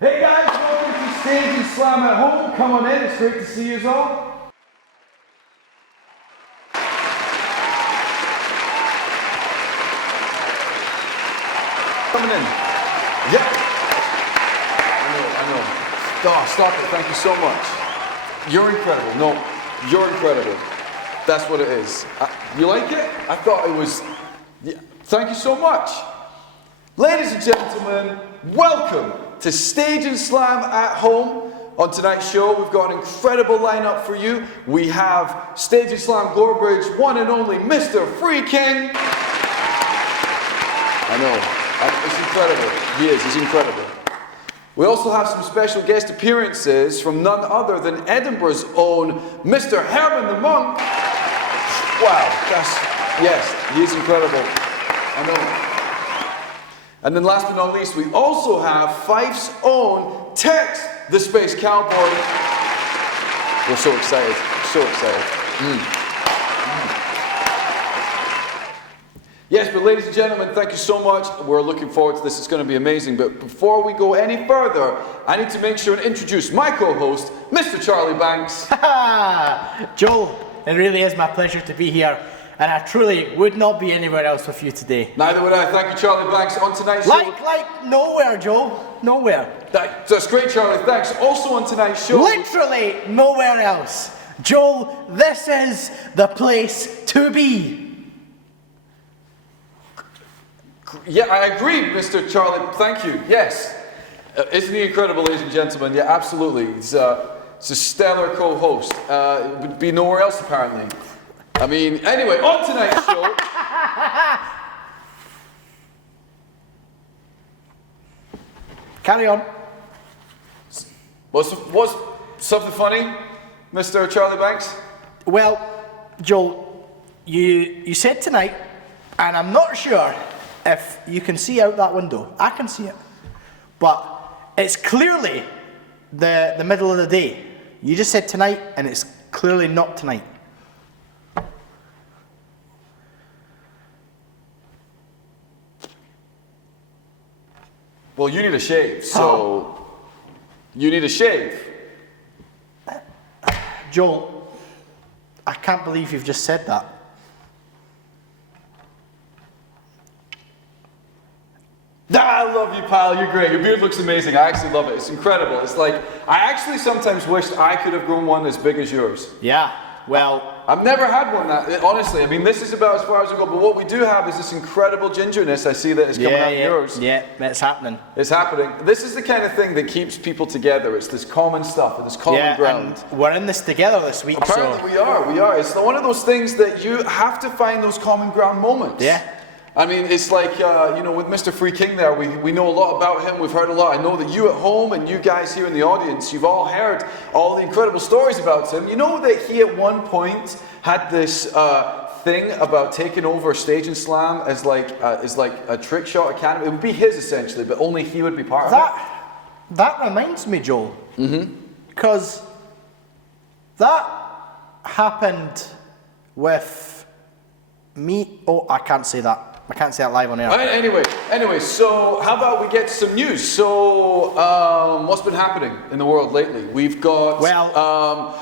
Hey guys, welcome to Stage and Slam at Home. Come on in, it's great to see you all. Coming in. Yep. I know. Oh, stop it, thank you so much. You're incredible. No, you're incredible. That's what it is. You like it? I thought it was... Yeah. Thank you so much. Ladies and gentlemen, welcome to Stage and Slam at Home. On tonight's show, we've got an incredible lineup for you. We have Stage and Slam Gorebridge, one and only Mr. Freeking. I know, it's incredible. He is, he's incredible. We also have some special guest appearances from none other than Edinburgh's own Mr. Herman the Monk. Wow, yes, he is incredible. I know. And then last but not least, we also have Fife's own Tex, the Space Cowboy. We're so excited, so excited. Yes, but ladies and gentlemen, thank you so much. We're looking forward to this. It's going to be amazing. But before we go any further, I need to make sure and introduce my co-host, Mr. Charlie Banks. Joel, it really is my pleasure to be here. And I truly would not be anywhere else with you today. Neither would I. Thank you, Charlie Banks. On tonight's show... Like nowhere, Joel. Nowhere. That's great, Charlie. Thanks. Also on tonight's show... Literally nowhere else. Joel, this is the place to be. Yeah, I agree, Mr. Charlie. Thank you. Yes. Isn't he incredible, ladies and gentlemen? Yeah, absolutely. He's a stellar co-host. It would be nowhere else, apparently. I mean, anyway, on tonight's show... Carry on. What's something funny, Mr. Charlie Banks? Well, Joel, you said tonight, and I'm not sure if you can see out that window. I can see it. But it's clearly the middle of the day. You just said tonight, and it's clearly not tonight. Well, you need a shave, so you need a shave. Joel, I can't believe you've just said that. I love you, pal. You're great. Your beard looks amazing. I actually love it. It's incredible. It's like, I actually sometimes wished I could have grown one as big as yours. Yeah, well... I've never had one that, honestly. I mean, this is about as far as I go, but what we do have is this incredible gingerness. I see that is coming out of yours. Yeah, it's happening. It's happening. This is the kind of thing that keeps people together. It's this common stuff, this common ground. And we're in this together this week. Apparently we are. It's one of those things that you have to find those common ground moments. Yeah. I mean, it's like, with Mr. Freeking there, we know a lot about him, we've heard a lot. I know that you at home and you guys here in the audience, you've all heard all the incredible stories about him. You know that he at one point had this thing about taking over Stage and Slam as like a trick shot academy. It would be his essentially, but only he would be part of it. That reminds me, Joel. Because that happened with me. Oh, I can't say that. I can't say that live on air. Anyway, so how about we get some news? So, what's been happening in the world lately? We've got, our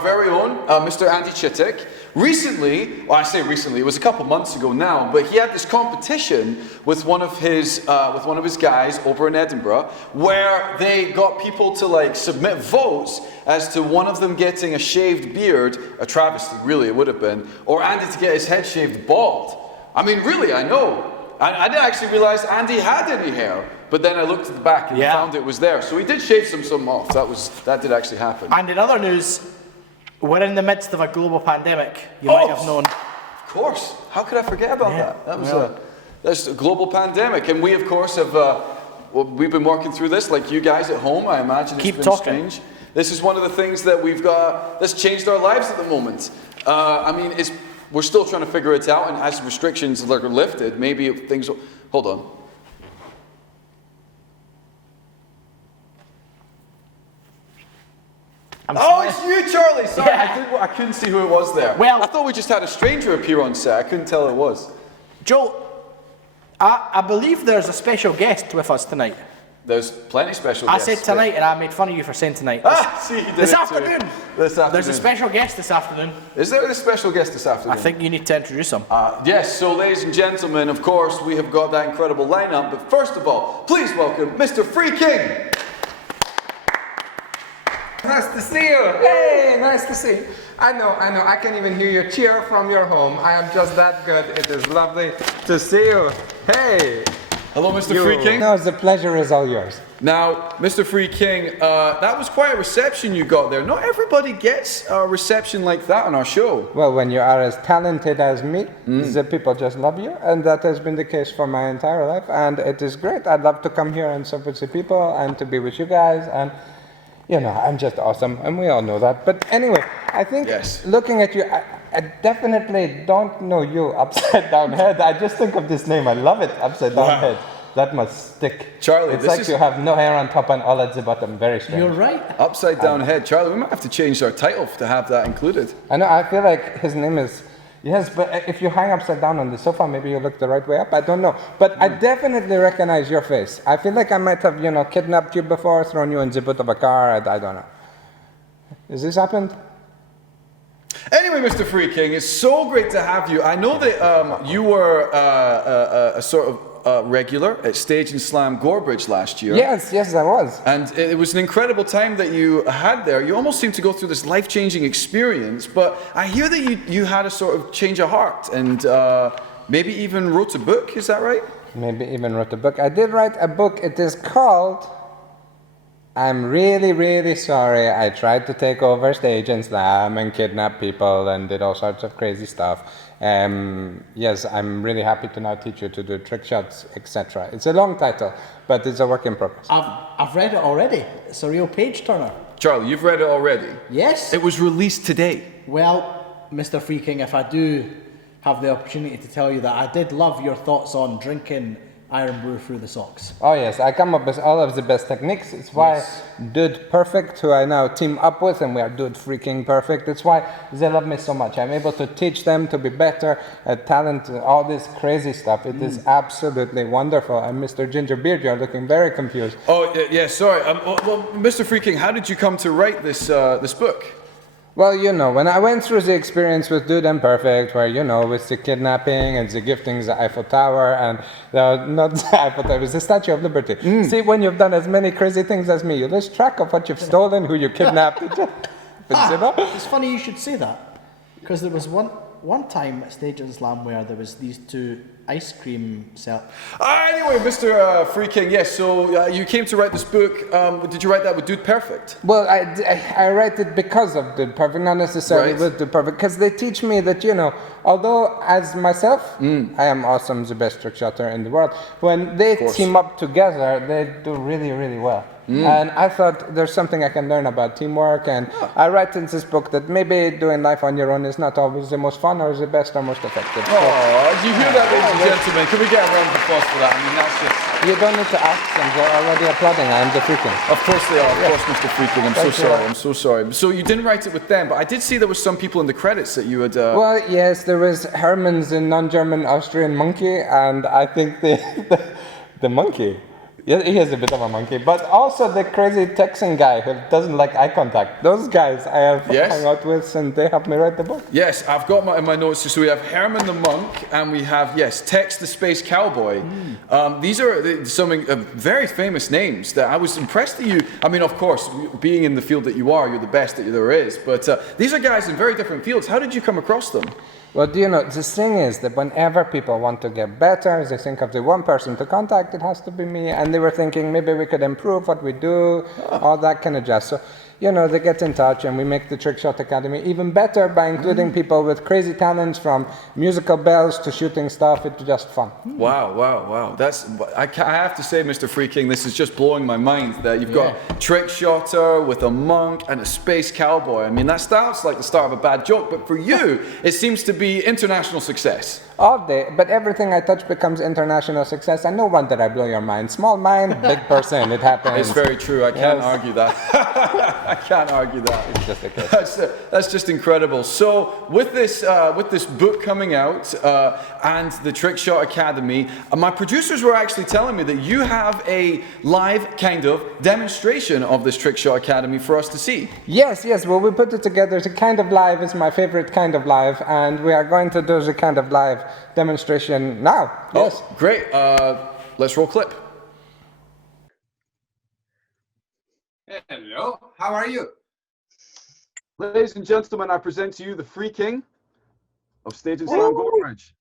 very own Mr. Andy Chittick. Recently, well, I say recently, it was a couple months ago now, but he had this competition with one of his guys over in Edinburgh, where they got people to like submit votes as to one of them getting a shaved beard, a travesty, really, it would have been, or Andy to get his head shaved bald. I mean, really, I know. I didn't actually realize Andy had any hair, but then I looked at the back and found it was there. So he did shave some off. That did actually happen. And in other news, we're in the midst of a global pandemic. You might have known. Of course. How could I forget about that? That was that's a global pandemic, and we of course have. We've been working through this like you guys at home. I imagine it's been strange. This is one of the things that we've got that's changed our lives at the moment. I mean, we're still trying to figure it out, and as restrictions are lifted, maybe things will... Hold on. It's you, Charlie! Sorry, I couldn't see who it was there. Well, I thought we just had a stranger appear on set. I couldn't tell who it was. Joe, I believe there's a special guest with us tonight. There's plenty of special I guests. said tonight, and I made fun of you for saying tonight. See, you did This it too. afternoon. This afternoon. There's a special guest this afternoon. Is there a special guest this afternoon? I think you need to introduce him. Yes, so ladies and gentlemen, of course, we have got that incredible lineup, but first of all, please welcome Mr. Freeking! Nice to see you. Hey, nice to see you. I know. I can even hear you cheer from your home. I am just that good. It is lovely to see you. Hey. Hello, Mr. Freeking. No, the pleasure is all yours. Now, Mr. Freeking, that was quite a reception you got there. Not everybody gets a reception like that on our show. Well, when you are as talented as me, the people just love you, and that has been the case for my entire life, and it is great. I'd love to come here and serve with the people and to be with you guys, and you know, I'm just awesome, and we all know that. But anyway, I think looking at you, I definitely don't know you, Upside Down Head. I just think of this name. I love it, Upside Down Head. That must stick. Charlie, it's like you have no hair on top and all at the bottom. Very strange. You're right. Upside Down Head. Charlie, we might have to change our title to have that included. I know, I feel like his name is... Yes, but if you hang upside down on the sofa, maybe you look the right way up. I don't know. But I definitely recognize your face. I feel like I might have, you know, kidnapped you before, thrown you in the boot of a car. I don't know. Has this happened? Anyway, Mr. Freeking, it's so great to have you. I know that you were a sort of regular at Stage and Slam Gorebridge last year. Yes, I was. And it was an incredible time that you had there. You almost seemed to go through this life-changing experience, but I hear that you had a sort of change of heart and maybe even wrote a book, is that right? Maybe even wrote a book. I did write a book. It is called I'm Really, Really Sorry. I tried to take over Stage and Slam and kidnap people and did all sorts of crazy stuff. Yes, I'm really happy to now teach you to do trick shots, etc. It's a long title, but it's a work in progress. I've read it already. It's a real page turner. Charlie, you've read it already? Yes. It was released today. Well, Mr. Freeking, if I do have the opportunity to tell you that I did love your thoughts on drinking Iron Brew through the socks. Oh yes, I come up with all of the best techniques. It's why Dude Perfect, who I now team up with, and we are Dude Freaking Perfect. It's why they love me so much. I'm able to teach them to be better at talent, all this crazy stuff. It is absolutely wonderful. And Mr. Gingerbeard, you're looking very confused. Oh, yeah, sorry. Well, Mr. Freeking, how did you come to write this book? Well, you know, when I went through the experience with Dude and Perfect, where, you know, with the kidnapping and the gifting the Eiffel Tower, and not the Eiffel Tower, it was the Statue of Liberty. See, when you've done as many crazy things as me, you lose track of what you've stolen, who you kidnapped. It's funny you should say that, because there was one time at Stage and Slam where there was these two ice cream Anyway, Mr. Freeking, yes, so you came to write this book. Did you write that with Dude Perfect? Well, I write it because of Dude Perfect, not necessarily with Dude Perfect, because they teach me that, you know, although as myself, I am awesome, the best trick shotter in the world, when they team up together, they do really, really well. And I thought there's something I can learn about teamwork, and I write in this book that maybe doing life on your own is not always the most fun or the best or most effective. Oh, do you hear that, ladies and gentlemen? Can we get a round of applause for that? I mean, that's just... You don't need to ask them, they're already applauding. I am the Freaking. Of course they are, of course, Mr. Freeking. I'm so sorry. So you didn't write it with them, but I did see there was some people in the credits that you had... Well, yes, there was Herman, the non-German Austrian monkey, and I think the monkey. Yeah, he is a bit of a monkey, but also the crazy Texan guy who doesn't like eye contact. Those guys I have hung out with, and they helped me write the book. Yes, I've got in my notes. So we have Herman the monk, and we have Tex the space cowboy. These are some very famous names that I was impressed that you. I mean, of course, being in the field that you are, you're the best that there is. But these are guys in very different fields. How did you come across them? Well, do you know, the thing is that whenever people want to get better, they think of the one person to contact, it has to be me, and they were thinking maybe we could improve what we do, all that kind of jazz. So, you know, they get in touch and we make the Trick Shot Academy even better by including people with crazy talents, from musical bells to shooting stuff. It's just fun. Wow. I have to say, Mr. Freeking, this is just blowing my mind that you've got a trick shotter with a monk and a space cowboy. I mean, that sounds like the start of a bad joke, but for you, it seems to be international success. all day, but everything I touch becomes international success. And no wonder I blow your mind. Small mind, big person. It happens. It's very true. I can't Yes. argue that. I can't argue that. It's just a case. That's just incredible. So with this book coming out and the Trick Shot Academy, my producers were actually telling me that you have a live kind of demonstration of this Trick Shot Academy for us to see. Yes, yes. Well, we put it together. The kind of live is my favorite kind of live, and we are going to do the kind of live demonstration now. Yes. Oh, great. Let's roll clip. Hello, how are you? Ladies and gentlemen, I present to you the Freeking of Stage and Slam Goldbridge.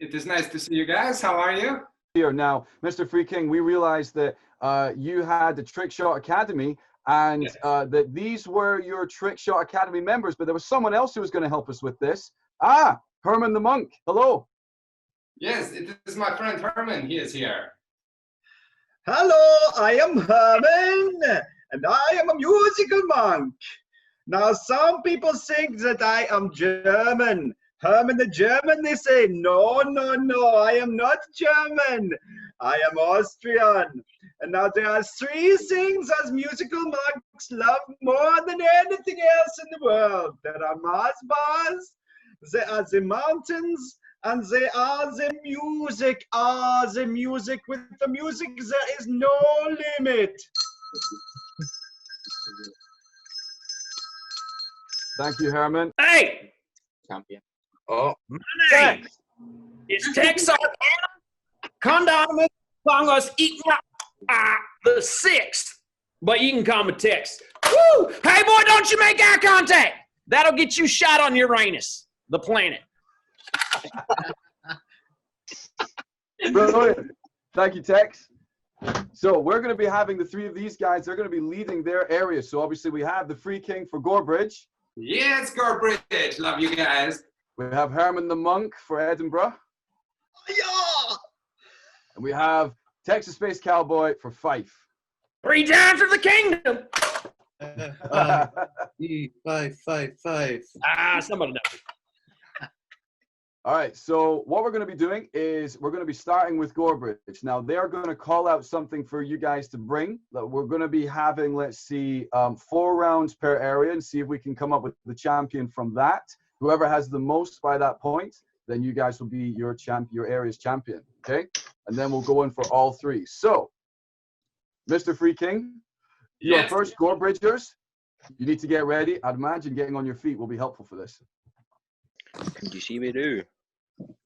It is nice to see you guys. How are you? Here now, Mr. Freeking, we realized that you had the Trick Shot Academy, and Yes. that these were your Trick Shot Academy members, but there was someone else who was going to help us with this. Ah, Herman the Monk. Hello. Yes, it is my friend Herman. He is here. Hello, I am Herman, and I am a musical monk. Now, some people think that I am German. Herman the German, they say, no, no, no, I am not German. I am Austrian. And now there are three things as musical monks love more than anything else in the world. There are Mars bars, there are the mountains, and they are the music. Ah, the music. With the music, there is no limit. Thank you, Herman. Hey, Champion. Oh, my name is Texarkana Condominus Fungus eating the sixth, but you can call me Tex. Woo! Hey, boy, don't you make eye contact. That'll get you shot on Uranus, the planet. Brilliant. Thank you, Tex. So we're going to be having the three of these guys. They're going to be leading their area. So obviously we have the Freeking for Gorebridge. yes, Gorbridge. Love you guys. We have Herman the Monk for Edinburgh. Yeah! And we have Texas Space Cowboy for Fife. 3 times for the kingdom. Five. Somebody knows. All right, so what we're going to be doing is we're going to be starting with Gorebridge. Now, they're going to call out something for you guys to bring. We're going to be having, let's see, 4 rounds per area and see if we can come up with the champion from that. Whoever has the most by that point, then you guys will be your area's champion, okay? And then we'll go in for all 3. So, Mr. Freeking, you are Yes. first, Gorebridgers. You need to get ready. I'd imagine getting on your feet will be helpful for this. Can you see me do?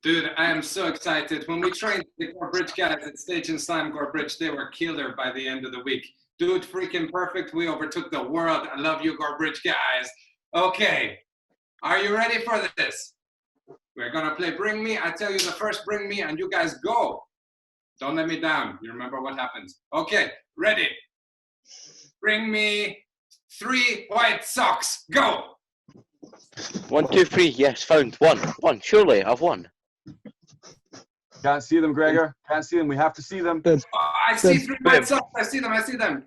Dude, I am so excited. When we trained the Gorbridge guys at Stage and Slam Gorbridge, they were killer by the end of the week. Dude, freaking perfect. We overtook the world. I love you, Gorbridge guys. Okay, are you ready for this? We're gonna play Bring Me. I tell you the first Bring Me and you guys go. Don't let me down. You remember what happens. Okay, ready. Bring me 3 white socks. Go. 1, 2, 3. Yes, found. One. Surely, I've won. Can't see them, Gregor. Can't see them. We have to see them. Oh, I see 3 white socks. I see them.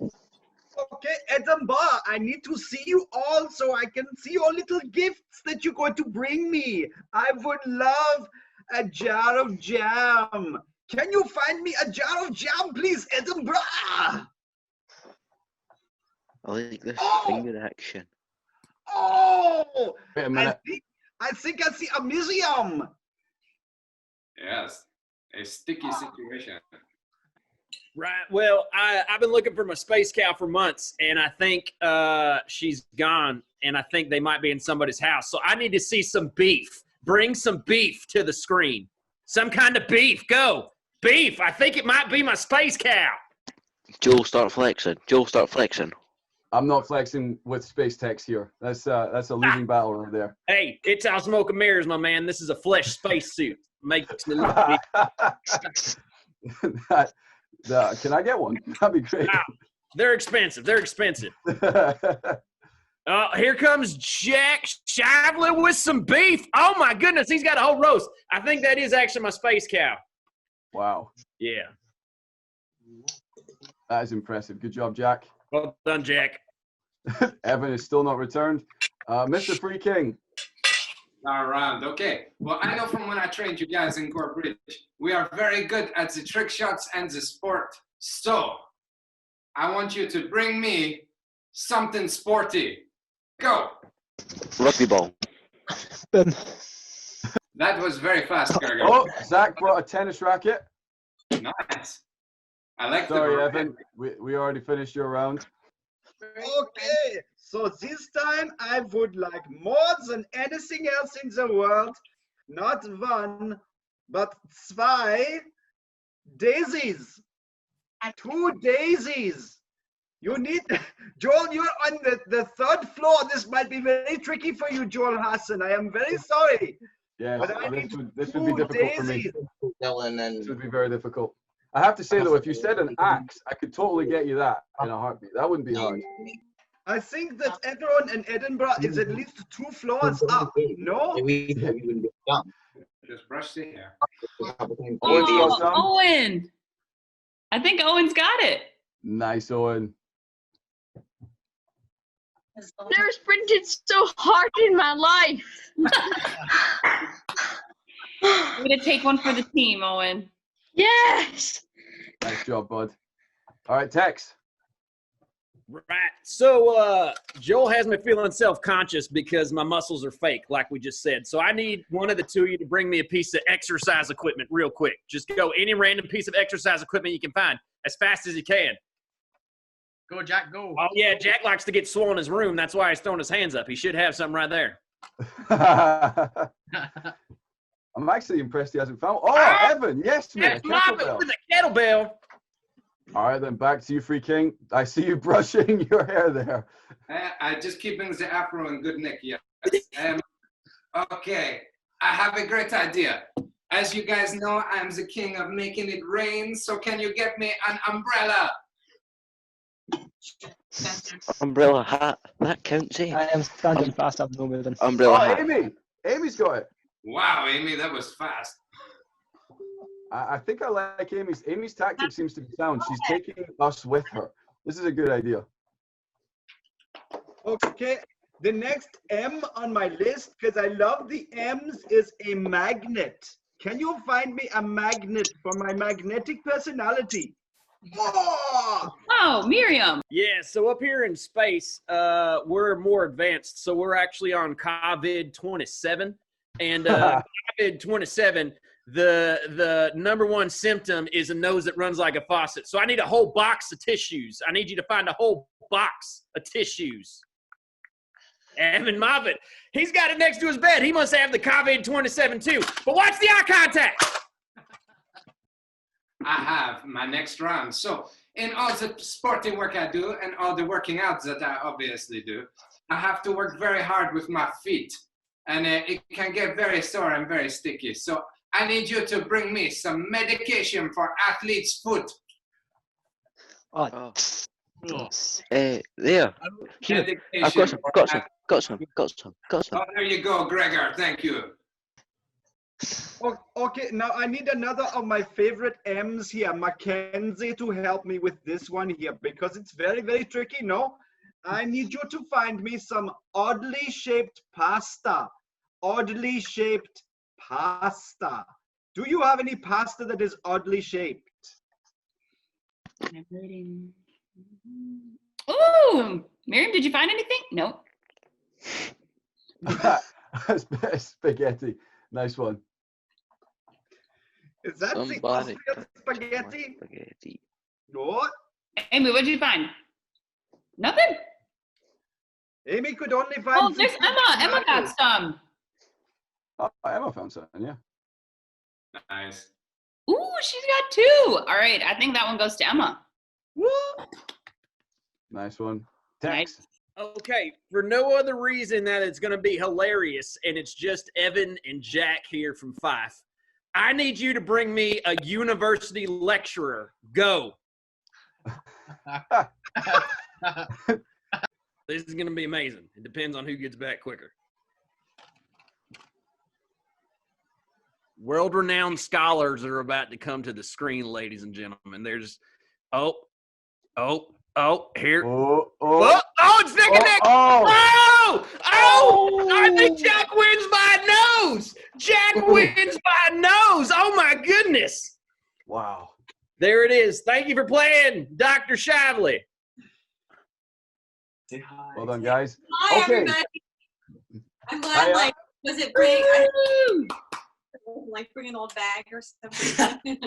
Okay, Edinburgh, I need to see you all so I can see your little gifts that you're going to bring me. I would love a jar of jam. Can you find me a jar of jam, please, Edinburgh? I like this finger action. Oh, Wait a minute. I think I see a museum. Yes, a sticky situation. Right. Well, I've been looking for my space cow for months, and I think she's gone, and I think they might be in somebody's house. So I need to see some beef. Bring some beef to the screen. Some kind of beef. Go. Beef. I think it might be my space cow. Joel, start flexing. I'm not flexing with space techs here. That's a losing battle right there. Hey, it's all smoke and mirrors, my man. This is a flesh spacesuit. Makes me look big. Can I get one? That'd be great. Wow. They're expensive. Oh, here comes Jack Shively with some beef. Oh, my goodness. He's got a whole roast. I think that is actually my space cow. Wow. Yeah. That is impressive. Good job, Jack. Well done, Jack. Evan is still not returned. Mr. Freeking, Around. Okay. Well, I know from when I trained you guys in Corbridge, we are very good at the trick shots and the sport. So, I want you to bring me something sporty. Go. Rugby ball. That was very fast, Gregor. Oh, Zach brought a tennis racket. Nice. I like Sorry, the Evan. We already finished your round. Okay, so this time I would like more than anything else in the world, not one, but zwei daisies. 2 daisies. You need, Joel, you're on the 3rd floor. This might be very tricky for you, Joel Hassan. I am very sorry. Yeah, But I this need would be 2 difficult for me. daisies. This would be very difficult. I have to say though, if you said an axe, I could totally get you that in a heartbeat. That wouldn't be hard. I think that everyone in Edinburgh is at least 2 floors up, no? Just brush the hair. Oh, Owen. I think Owen's got it. nice, Owen. Never sprinted so hard in my life. Way to take one for the team, Owen. Yes. Nice job, bud. All right, Tex. Right. So Joel has me feeling self-conscious because my muscles are fake, like we just said. So I need one of the two of you to bring me a piece of exercise equipment real quick. Just go any random piece of exercise equipment you can find as fast as you can. Go, Jack, go. Oh, yeah, Jack likes to get swole in his room. That's why he's throwing his hands up. He should have something right there. I'm actually impressed he hasn't found. Oh, Evan, yes, man. That's mopping with a kettlebell. All right, then back to you, Freeking. I see you brushing your hair there. I just keeping the afro in good nick, yes. Okay, I have a great idea. As you guys know, I'm the king of making it rain, so can you get me an umbrella? Umbrella hat. That counts, eh? I am standing fast, I'm no moving. Umbrella Oh, hat. Amy. Amy's got it. Wow, Amy, that was fast. I think I like Amy's. Amy's tactic seems to be sound. She's taking us with her. This is a good idea. Okay, the next M on my list, because I love the M's, is a magnet. Can you find me a magnet for my magnetic personality? Oh! Oh, Miriam. Yeah, so up here in space, we're more advanced. So we're actually on COVID-27. And COVID-27, the number one symptom is a nose that runs like a faucet. So I need a whole box of tissues. I need you to find a whole box of tissues. Evan Moffitt, he's got it next to his bed. He must have the COVID-27 too. But watch the eye contact. I have my next round. So in all the sporting work I do and all the working out that I obviously do, I have to work very hard with my feet. And it can get very sore and very sticky. So I need you to bring me some medication for athlete's foot. Oh, There. Here. Medication. I've got some. Got some. Oh, there you go, Gregor. Thank you. Okay, now I need another of my favorite M's here, Mackenzie, to help me with this one here, because it's very, very tricky, no? I need you to find me some oddly shaped pasta. Oddly shaped pasta. Do you have any pasta that is oddly shaped? Ooh, Miriam, did you find anything? No. Spaghetti. Nice one. Is that the Somebody Austrian spaghetti? Spaghetti. No. Amy, what did you find? Nothing? Amy could only find. Oh, there's Emma. Emma got some. Oh, Emma found something, yeah. Nice. Ooh, she's got two. All right, I think that one goes to Emma. Woo! Nice one. Tex. Nice. Okay, for no other reason that it's going to be hilarious, and it's just Evan and Jack here from Fife. I need you to bring me a university lecturer. Go. This is going to be amazing. It depends on who gets back quicker. World-renowned scholars are about to come to the screen, ladies and gentlemen. They're just, here. Oh, Oh, it's neck and neck. Oh! I think Jack wins by a nose. Jack wins by a nose. Oh my goodness. Wow. There it is. Thank you for playing, Dr. Shively. Well done, guys. Hi, Okay. everybody. I'm glad, like, was it big? Like, bring an old bag or something.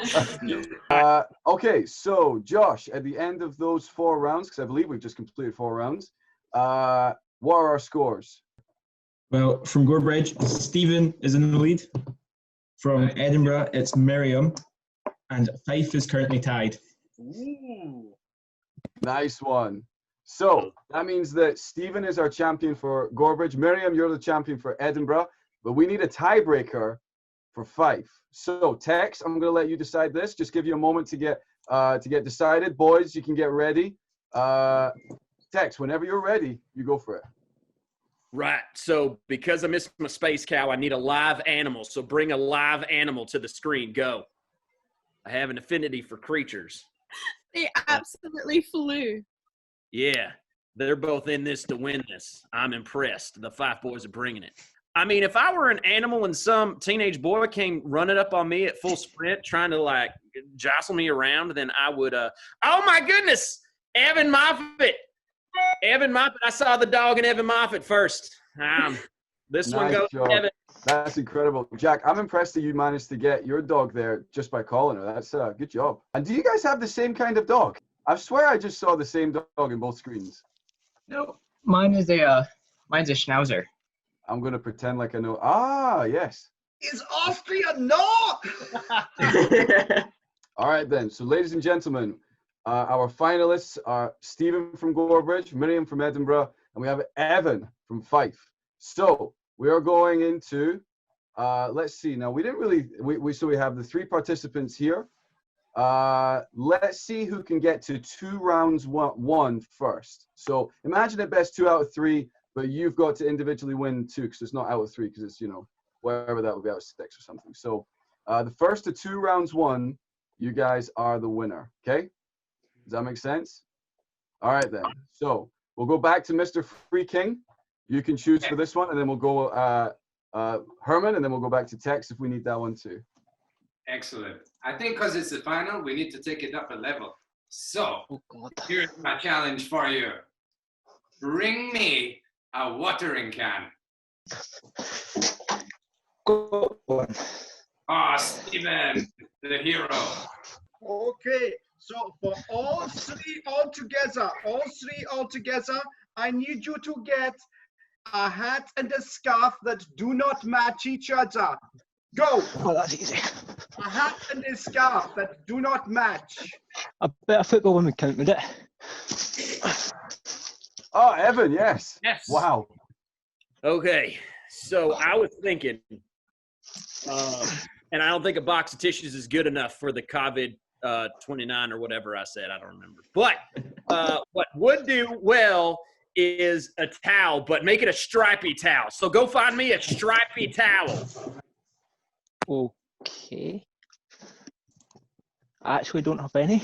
Okay, so Josh, at the end of those 4 rounds, because I believe we've just completed 4 rounds, what are our scores? Well, from Gorebridge, Stephen is in the lead. From Edinburgh, it's Miriam. And Fife is currently tied. Ooh. Nice one. So that means that Stephen is our champion for Gorebridge. Miriam, you're the champion for Edinburgh. But we need a tiebreaker for Fife. So Tex, I'm going to let you decide this. Just give you a moment to get decided. Boys, you can get ready. Tex, whenever you're ready, you go for it. Right. So because I missed my space cow, I need a live animal. So bring a live animal to the screen. Go. I have an affinity for creatures. They absolutely flew. Yeah. They're both in this to win this. I'm impressed. The 5 boys are bringing it. I mean, if I were an animal and some teenage boy came running up on me at full sprint trying to, like, jostle me around, then I would, oh, my goodness, Evan Moffat. Evan Moffat. I saw the dog in Evan Moffat first. This one goes to Evan. That's incredible. Jack, I'm impressed that you managed to get your dog there just by calling her. That's a good job. And do you guys have the same kind of dog? I swear I just saw the same dog in both screens. No, mine's a Schnauzer. I'm going to pretend like I know. Ah, yes. Is Austria no? All right, then. So, ladies and gentlemen, our finalists are Stephen from Gorebridge, Miriam from Edinburgh, and we have Evan from Fife. So, we are going into, let's see. Now, we didn't really, so we have the 3 participants here. Let's see who can get to 2 rounds one first. So, imagine at best 2 out of 3. But you've got to individually win 2 because it's not out of 3 because it's, wherever that would be out of 6 or something. So the first of 2 rounds won, you guys are the winner. Okay? Does that make sense? All right, then. So we'll go back to Mr. Freeking. You can choose for this one, and then we'll go Herman, and then we'll go back to Tex if we need that one too. Excellent. I think because it's the final, we need to take it up a level. So here's my challenge for you. Bring me a watering can. Go on. Ah, Stephen, the hero. Okay, so for all 3 altogether, I need you to get a hat and a scarf that do not match each other. Go! Oh, that's easy. A hat and a scarf that do not match. A bit of football would count, would it? Oh, Evan, yes. Yes. Wow. Okay. So I was thinking, and I don't think a box of tissues is good enough for the COVID-29 or whatever I said. I don't remember. But what would do well is a towel, but make it a stripy towel. So go find me a stripy towel. Okay. I actually don't have any.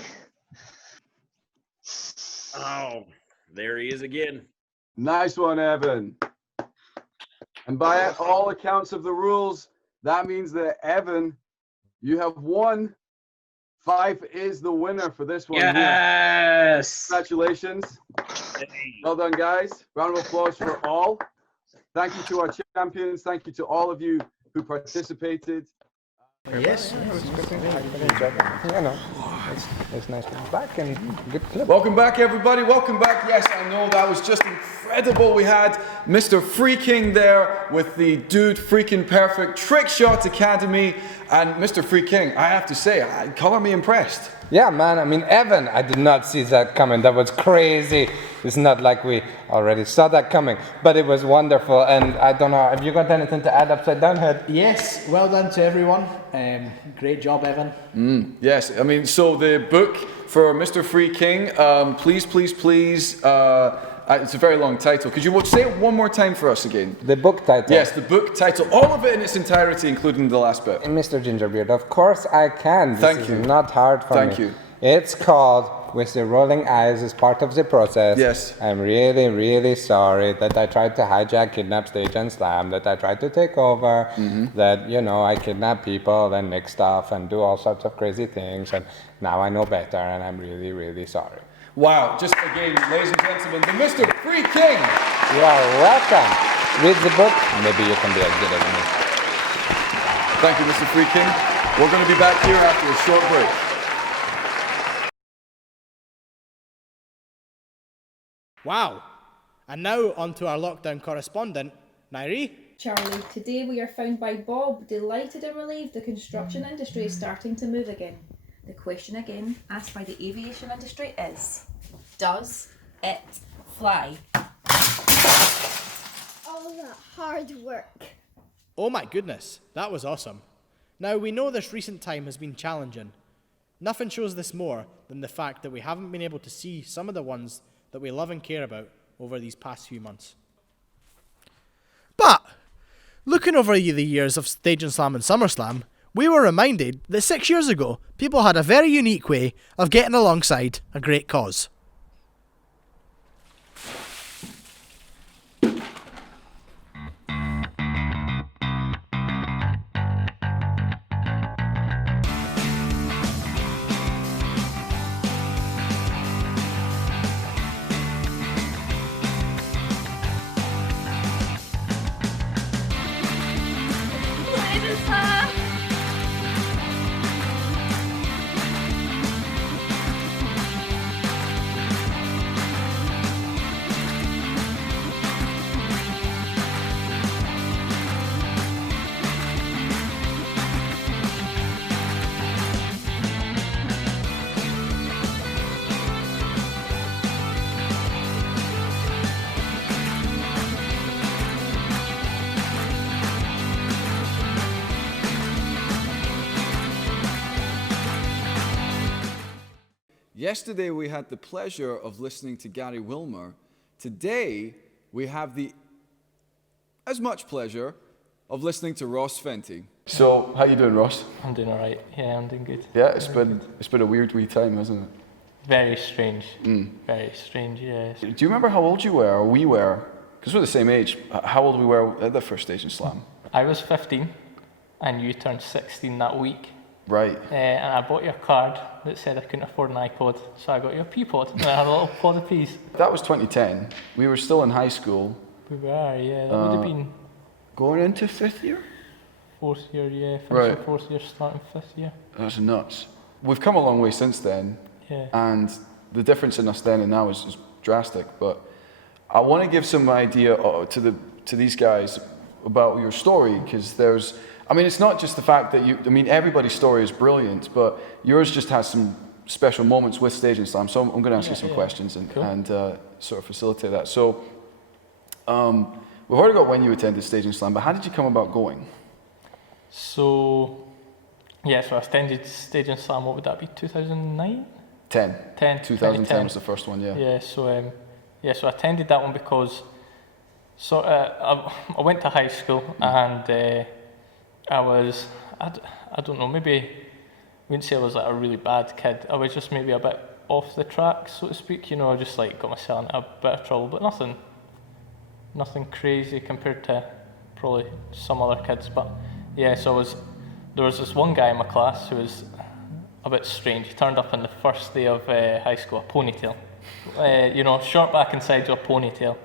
Oh, there he is again. Nice one, Evan. And by all accounts of the rules, that means that Evan, you have won. Fife is the winner for this one. Yes. Here. Congratulations. Well done, guys. Round of applause for all. Thank you to our champions. Thank you to all of you who participated. Yes. It's nice to be back and good clip. Welcome back, everybody. Welcome back. Yes, I know that was just incredible. We had Mr. Freeking there with the Dude Freaking Perfect Trick Shot Academy. And Mr. Freeking, I have to say, color me impressed. Yeah, man. I mean, Evan, I did not see that coming. That was crazy. It's not like we already saw that coming, but it was wonderful. And I don't know, have you got anything to add upside down head? Yes, well done to everyone. Great job, Evan. Yes, I mean, so the book for Mr. Freeking, please, it's a very long title. Could you say it one more time for us again? The book title? Yes, the book title, all of it in its entirety, including the last bit. Mr. Gingerbeard, of course I can. This Thank you. is not hard for me. Thank you. It's called involved with the rolling eyes is part of the process. Yes. I'm really, really sorry that I tried to hijack, kidnap Stage and Slam, that I tried to take over, that, you know, I kidnap people and make stuff and do all sorts of crazy things. And now I know better, and I'm really, really sorry. Wow, just again, ladies and gentlemen, the Mr. Freeking. You are welcome. Read the book, maybe you can be as good as me. Thank you, Mr. Freeking. We're going to be back here after a short break. Wow. And now on to our lockdown correspondent, Nairi. Charlie, today we are found by Bob, delighted and relieved the construction industry is starting to move again. The question again, asked by the aviation industry is, does it fly? All that hard work. Oh my goodness, that was awesome. Now we know this recent time has been challenging. Nothing shows this more than the fact that we haven't been able to see some of the ones that we love and care about over these past few months. But, looking over the years of Stage and Slam and SummerSlam, we were reminded that 6 years ago, people had a very unique way of getting alongside a great cause. Yesterday we had the pleasure of listening to Gary Wilmer. Today we have the as much pleasure of listening to Ross Fenty. So, how you doing, Ross? I'm doing all right. Yeah, I'm doing good. Yeah, it's been a weird wee time, hasn't it? Very strange. Very strange, yes. Do you remember how old you were, or we were? Because we're the same age. How old we were at the first Stage and Slam? I was 15, and you turned 16 that week. Right. And I bought you a card that said I couldn't afford an iPod, so I got you a P-pod, and I had a little pod of peas. That was 2010. We were still in high school. We were, yeah. That would have been... Going into 5th year? 4th year, yeah. Right. Finishing 4th year, starting 5th year. That's nuts. We've come a long way since then. Yeah. And the difference in us then and now is drastic. But I want to give some idea to these guys about your story, because there's... I mean, it's not just the fact that everybody's story is brilliant, but yours just has some special moments with Stage and Slam. So I'm going to ask you some questions and sort of facilitate that. So we've already got when you attended Stage and Slam, but how did you come about going? So I attended Stage and Slam, what would that be, 2009? 10. 2010 was the first one, yeah. Yeah, so I attended that one because I went to high school and I don't know, maybe, I wouldn't say I was like a really bad kid. I was just maybe a bit off the track, so to speak, just like got myself in a bit of trouble, but nothing crazy compared to probably some other kids. But yeah, so there was this one guy in my class who was a bit strange. He turned up on the first day of high school, a ponytail. Short back and sides with a ponytail.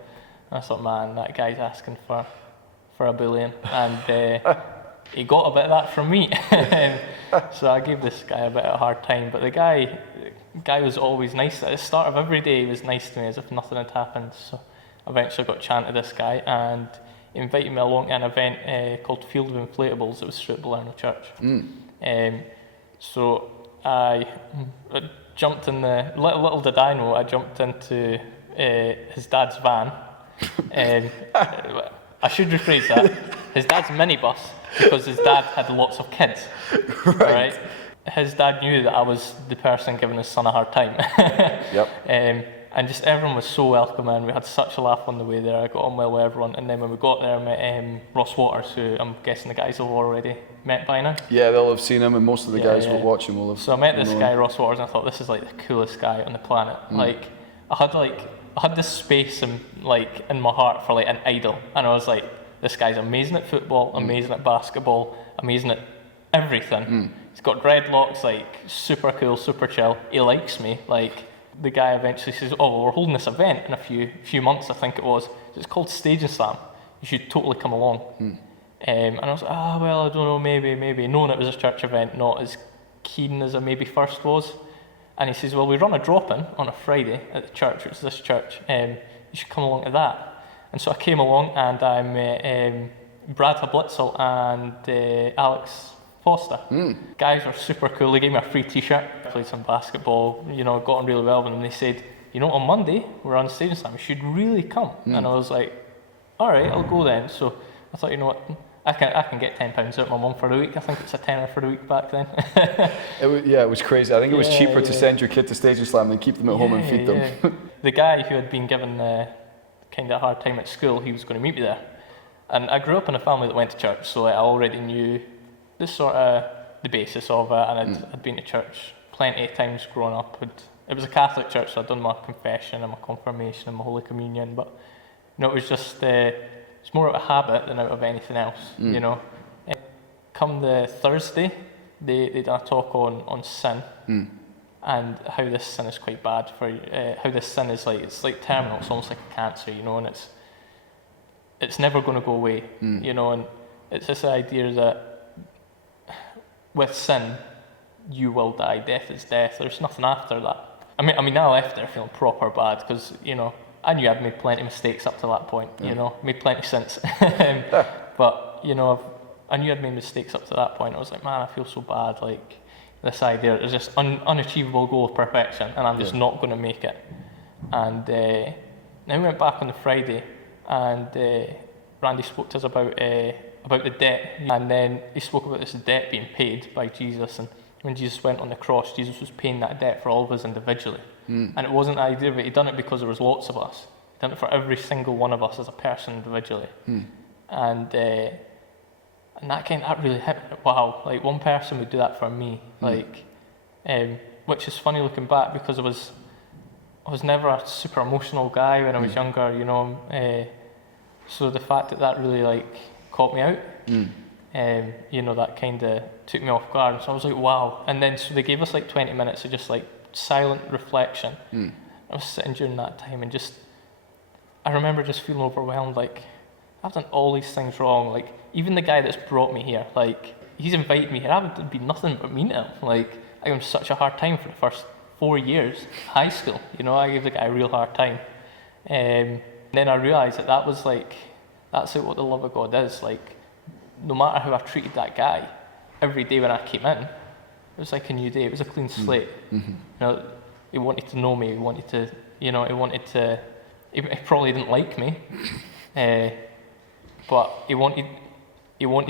And I thought, man, that guy's asking for a billion. And he got a bit of that from me. So I gave this guy a bit of a hard time. But the guy was always nice. At the start of every day, he was nice to me as if nothing had happened. So eventually I got chatting to this guy and he invited me along to an event called Field of Inflatables. It was through at Belerno Church. So I jumped in the, little did I know, I jumped into his dad's van. I should rephrase that. His dad's minibus, because his dad had lots of kids. Right? His dad knew that I was the person giving his son a hard time. Yep. And just everyone was so welcoming. We had such a laugh on the way there. I got on well with everyone. And then when we got there, I met Ross Waters, who I'm guessing the guys have already met by now. Yeah, they'll have seen him, and most of the guys watching will have. So I met this known guy, him. Ross Waters, and I thought this is like the coolest guy on the planet. Like I had this space in my heart for like an idol, and I was like, this guy's amazing at football, amazing at basketball, amazing at everything. He's got dreadlocks, like super cool, super chill. He likes me. Like the guy eventually says, "Oh, well, we're holding this event in a few months, I think it was. It's called Stage and Slam. You should totally come along." And I was like, well, I don't know, maybe. Knowing it was a church event, not as keen as I maybe first was. And he says, well, we run a drop-in on a Friday at the church, which is this church. You should come along to that. And so I came along, and I met Brad Hablitzel and Alex Foster. Guys were super cool. They gave me a free t-shirt. I played some basketball, got on really well with them. And they said, on Monday, we're on Stage and Slam. You should really come. And I was like, all right, I'll go then. So I thought, you know what, I can get £10 out of my mum for the week. I think it's a tenner for the week back then. It was crazy. I think it was cheaper to send your kid to Stage and Slam than keep them at home and feed them. The guy who had been given kind of a hard time at school, he was going to meet me there. And I grew up in a family that went to church, so I already knew this sort of the basis of it, and I'd been to church plenty of times growing up. It was a Catholic church, so I'd done my confession and my confirmation and my Holy Communion, but it was just it's more of a habit than out of anything else, Come the Thursday, they did a talk on sin and how this sin is quite bad for you, how this sin is it's like terminal, it's almost like a cancer, and it's never going to go away, and it's this idea that with sin, you will die, death is death, there's nothing after that. I mean, I left there feeling proper bad because, I knew I'd made plenty of mistakes up to that point, made plenty since. But, I knew I'd made mistakes up to that point. I was like, man, I feel so bad. Like, this idea is just unachievable goal of perfection, and I'm just not going to make it. And then we went back on the Friday, and Randy spoke to us about the debt. And then he spoke about this debt being paid by Jesus. And when Jesus went on the cross, Jesus was paying that debt for all of us individually. And it wasn't the idea of it. He'd done it because there was lots of us. He'd done it for every single one of us as a person individually. And that really hit me. Wow, like one person would do that for me. Which is funny looking back because I was never a super emotional guy when I was younger, so the fact that really caught me out, that kind of took me off guard. So I was like, wow. And then so they gave us 20 minutes of just silent reflection. I was sitting during that time and I remember just feeling overwhelmed. I've done all these things wrong. Even the guy that's brought me here, he's invited me here. I would be nothing but mean to him. I gave him such a hard time for the first 4 years, high school. I gave the guy a real hard time. Then I realised that was that's what the love of God is. No matter how I treated that guy, every day when I came in, it was like a new day. It was a clean slate. He wanted to know me. He wanted to, he probably didn't like me, but he wanted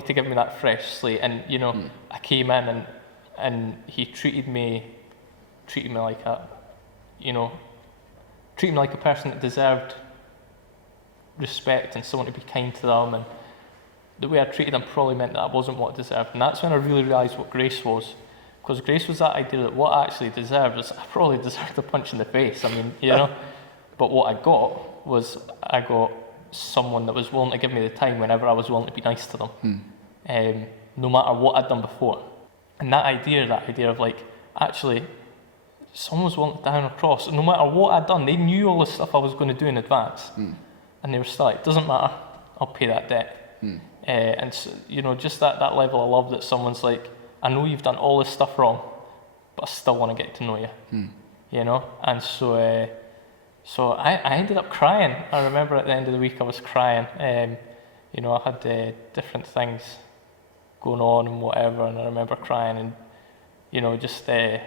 to give me that fresh slate. And I came in and he treated me like a person that deserved respect and someone to be kind to them. And the way I treated him probably meant that wasn't what I deserved. And that's when I really realised what grace was. Because grace was that idea that what I actually deserved was, I probably deserved a punch in the face. But what I got someone that was willing to give me the time whenever I was willing to be nice to them, no matter what I'd done before. And that idea of actually, someone was willing to die on a cross, no matter what I'd done, they knew all the stuff I was going to do in advance, and they were still like, doesn't matter, I'll pay that debt. And so, just that level of love that someone's like, I know you've done all this stuff wrong, but I still want to get to know you. And so I ended up crying. I remember at the end of the week I was crying. I had different things going on and whatever, and I remember crying. And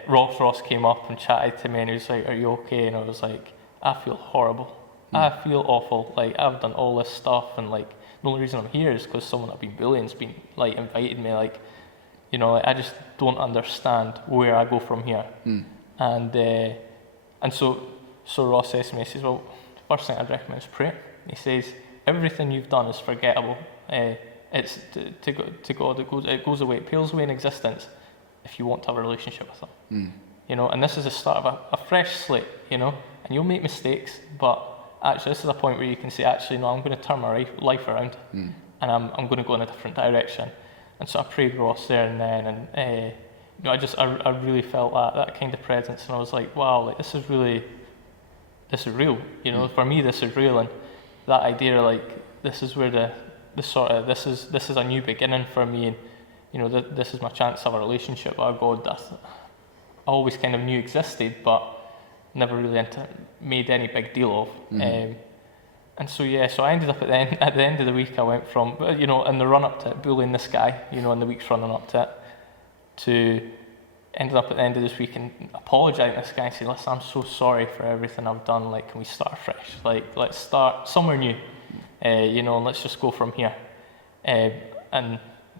Ross came up and chatted to me, and he was like, "Are you okay?" And I was like, "I feel horrible. I feel awful. I've done all this stuff, and the only reason I'm here is because someone I've been bullying's been invited me. I just don't understand where I go from here." And so Ross says to me, he says, "Well, the first thing I'd recommend is prayer." He says, "Everything you've done is forgettable. it's to God. It goes away. It pales away in existence if you want to have a relationship with Him. You know, and this is the start of a fresh slate. You know, and you'll make mistakes, but actually, this is a point where you can say, actually, no, I'm going to turn my life around, and I'm going to go in a different direction. And so I prayed Ross there and then, and you know, I really felt that kind of presence, and I was like, wow, like this is real. You know, for me, this is real, and that idea, like this is where the sort of this is a new beginning for me, and you know, this is my chance to have a relationship with a God that I always kind of knew existed, but never really made any big deal of. And so so I ended up at the end of the week, I went from, you know, in the run up to it, bullying this guy, you know, in the weeks running up to it, to ended up at the end of this week and apologising to this guy and saying, listen, I'm so sorry for everything I've done, like, can we start fresh? Like, let's start somewhere new, you know, and let's just go from here. And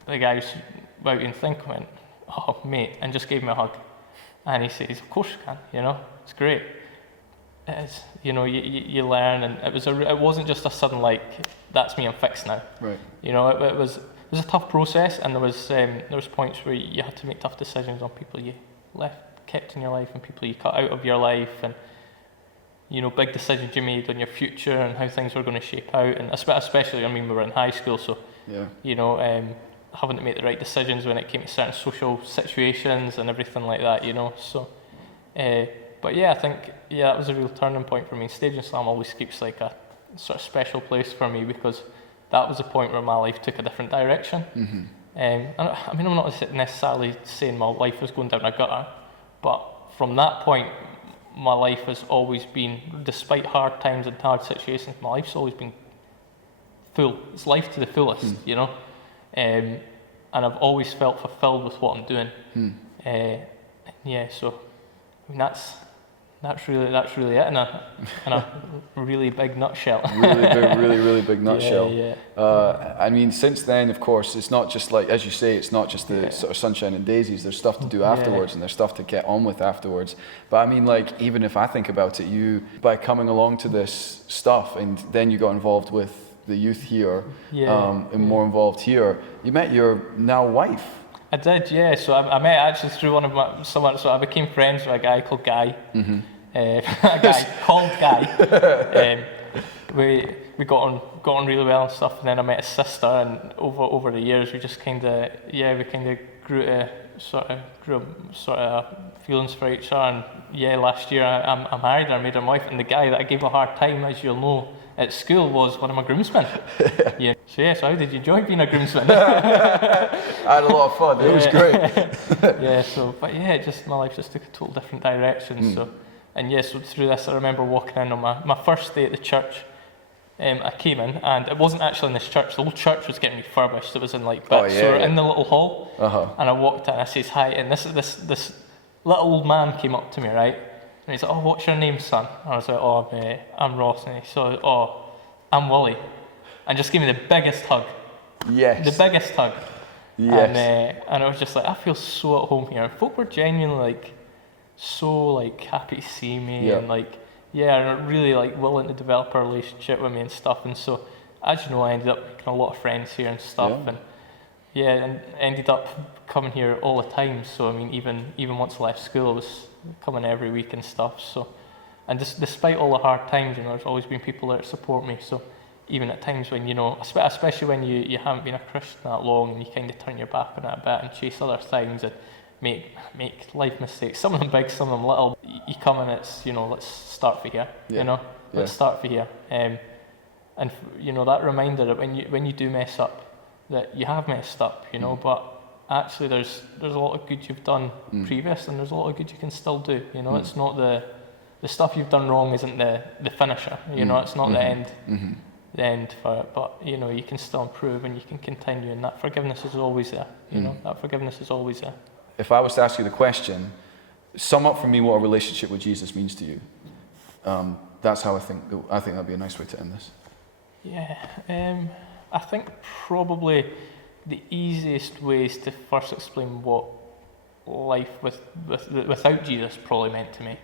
the guy was about to think, went, oh, mate, and just gave me a hug. And he says, of course you can, you know, it's great. It's, you know, you learn, and it wasn't just a sudden, like, that's me, I'm fixed now. Right. You know, it was a tough process, and there was points where you had to make tough decisions on people you kept in your life and people you cut out of your life, and you know, big decisions you made on your future and how things were going to shape out, and especially, I mean, we were in high school, so you know, having to make the right decisions when it came to certain social situations and everything like that, you know. So, but I think that was a real turning point for me. Staging Slam always keeps like a sort of special place for me, because that was a point where my life took a different direction. And I mean, I'm not necessarily saying my life was going down a gutter, but from that point, my life has always been, despite hard times and hard situations, my life's always been full. It's life to the fullest, you know. And I've always felt fulfilled with what I'm doing. So I mean, that's really it in a really big nutshell. really big nutshell. I mean, since then, of course, it's not just like, as you say, it's not just the sort of sunshine and daisies. There's stuff to do afterwards, and there's stuff to get on with afterwards. But I mean, like, even if I think about it, you, by coming along to this stuff, and then you got involved with the youth here, and more involved here, you met your now wife. I did, yeah. So I met actually through someone. So I became friends with a guy called Guy. A guy called Guy. We got on really well and stuff. And then I met his sister, and over the years we just kind of grew feelings for each other. And last year I married her, I made her my wife. And the guy that I gave a hard time, as you'll know, at school was one of my groomsmen. So how did you enjoy being a groomsman? I had a lot of fun. It was great. Just my life just took a total different direction. So through this, I remember walking in on my first day at the church. I came in, and it wasn't actually in this church. The whole church was getting refurbished. It was in like bits. So we're in the little hall, and I walked in. I says hi, and this little old man came up to me, right? And he's like, "Oh, what's your name, son?" And I was like, "Oh, I'm Ross." And he said, "Oh, I'm Willie," and just gave me the biggest hug. Yes. The biggest hug. Yes. And I was just like, I feel so at home here. And folk were genuinely so happy to see me, and really willing to develop a relationship with me and stuff. And so, as you know, I ended up making a lot of friends here and stuff, and ended up coming here all the time. So I mean, even once I left school, I was coming every week and stuff. So, and despite all the hard times, you know, there's always been people there to support me. So even at times when, you know, especially when you haven't been a Christian that long, and you kind of turn your back on it a bit and chase other things and make life mistakes, some of them big, some of them little, you come and it's, you know, let's start for here, you know, let's start for here. And you know, that reminder that when you do mess up, that you have messed up, you know, but actually there's a lot of good you've done previous, and there's a lot of good you can still do, you know. It's not the stuff you've done wrong isn't the finisher, you know. It's not the end for it, but you know, you can still improve and you can continue, and that forgiveness is always there, you know. That forgiveness is always there. If I was to ask you the question, sum up for me what a relationship with Jesus means to you. That's how I think that'd be a nice way to end this. I think probably the easiest way is to first explain what life without Jesus probably meant to me.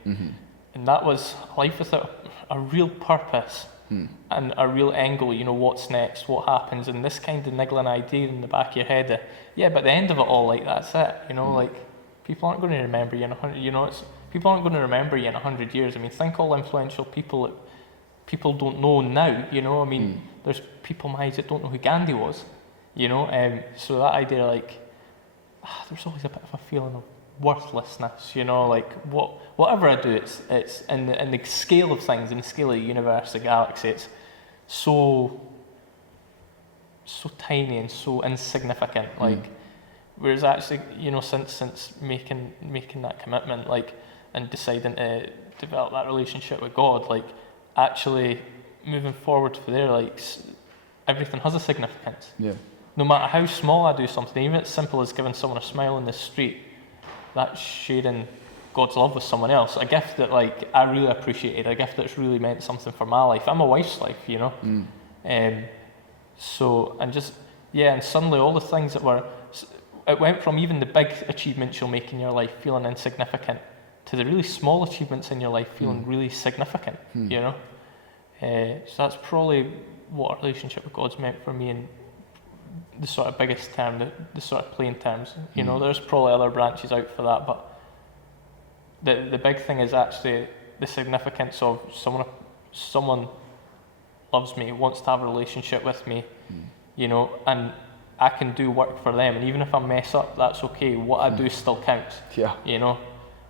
And that was life without a real purpose and a real angle, you know, what's next, what happens, and this kind of niggling idea in the back of your head that, yeah, but at the end of it all, like, that's it, you know, like, people aren't going to remember you in 100, you know, people aren't going to remember you in 100 years. I mean, think all influential people that people don't know now, you know, I mean, there's people my age that don't know who Gandhi was, you know, so that idea, like, there's always a bit of a feeling of worthlessness, you know, like, whatever I do, it's in the scale of things, in the scale of the universe, the galaxy, it's so tiny and so insignificant, like, whereas actually, you know, since making that commitment, like, and deciding to develop that relationship with God, like, actually moving forward from there, like, everything has a significance. Yeah. No matter how small I do something, even as simple as giving someone a smile in the street, that's sharing God's love with someone else. A gift that, like, I really appreciated, a gift that's really meant something for my life and my wife's life, you know. So, and just, yeah, and suddenly all the things that were, it went from even the big achievements you'll make in your life feeling insignificant to the really small achievements in your life feeling really significant, you know. So that's probably what a relationship with God's meant for me in the sort of biggest term, the sort of plain terms. You know, there's probably other branches out for that, but the big thing is actually the significance of someone loves me, wants to have a relationship with me, you know, and I can do work for them, and even if I mess up, that's okay. What I do still counts. Yeah. You know,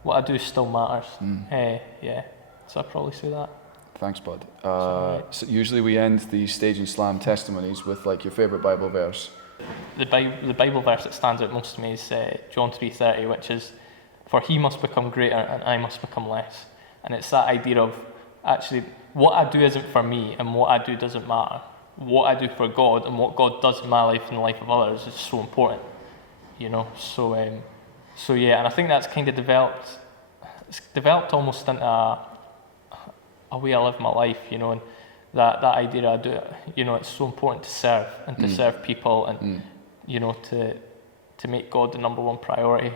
what I do still matters. Yeah. So I'd probably say that. Thanks, bud. So usually we end the Stage and Slam testimonies with, like, your favourite Bible verse. The Bible verse that stands out most to me is John 3:30, which is, "For he must become greater and I must become less." And it's that idea of, actually, what I do isn't for me and what I do doesn't matter. What I do for God and what God does in my life and the life of others is so important, you know. So yeah, and I think that's kind of developed. It's developed almost into a way I live my life, you know, and that idea I do, you know, it's so important to serve and to serve people and you know, to make God the number one priority,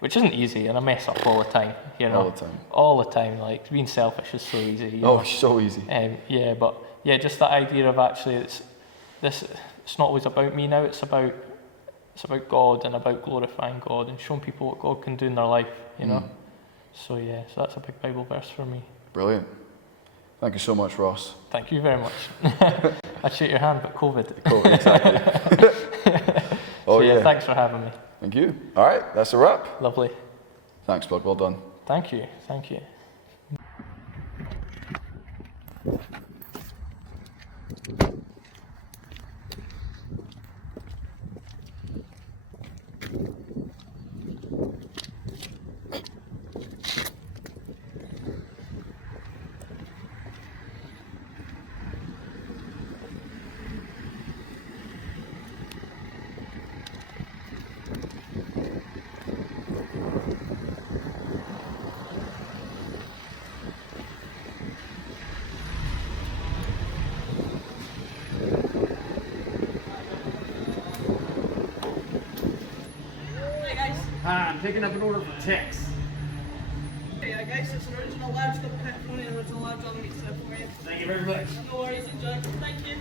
which isn't easy, and I mess up all the time, you know, all the time. Like, being selfish is so easy. You know? So easy. Yeah, but yeah, just that idea of actually it's not always about me now. It's about God and about glorifying God and showing people what God can do in their life, you know. So yeah, so that's a big Bible verse for me. Brilliant. Thank you so much, Ross. Thank you very much. I'd shake your hand, but COVID. COVID, exactly. So yeah, thanks for having me. Thank you. All right, that's a wrap. Lovely. Thanks, bud. Well done. Thank you. Thank you. Hi, I'm picking up an order for Tex. Yeah, guys, it's an original large double pepperoni and original large on the meat stuff for you. Thank you very much. No worries, enjoy. Thank you.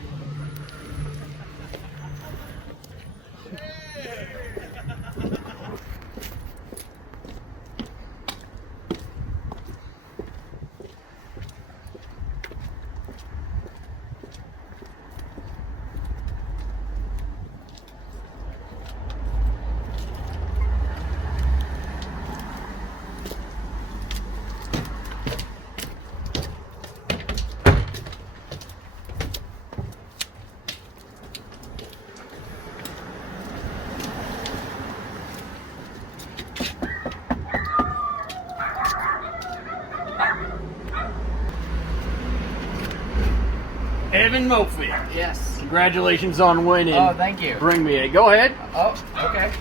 Evan Mofield. Yes. Congratulations on winning. Oh, thank you. Bring me it. Go ahead. Oh, okay.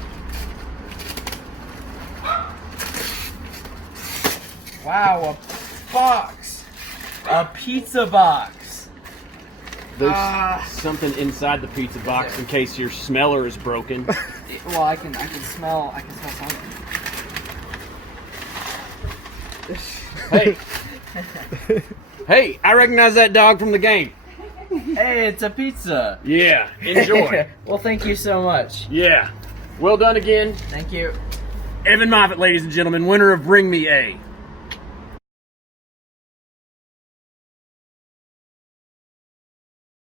Wow, a box. A pizza box. There's something inside the pizza box in case your smeller is broken. Well, I can smell something. Hey, Hey, I recognize that dog from the game. Hey, it's a pizza. Yeah, enjoy. Well, thank you so much. Yeah. Well done again. Thank you. Evan Moffat, ladies and gentlemen, winner of Bring Me A.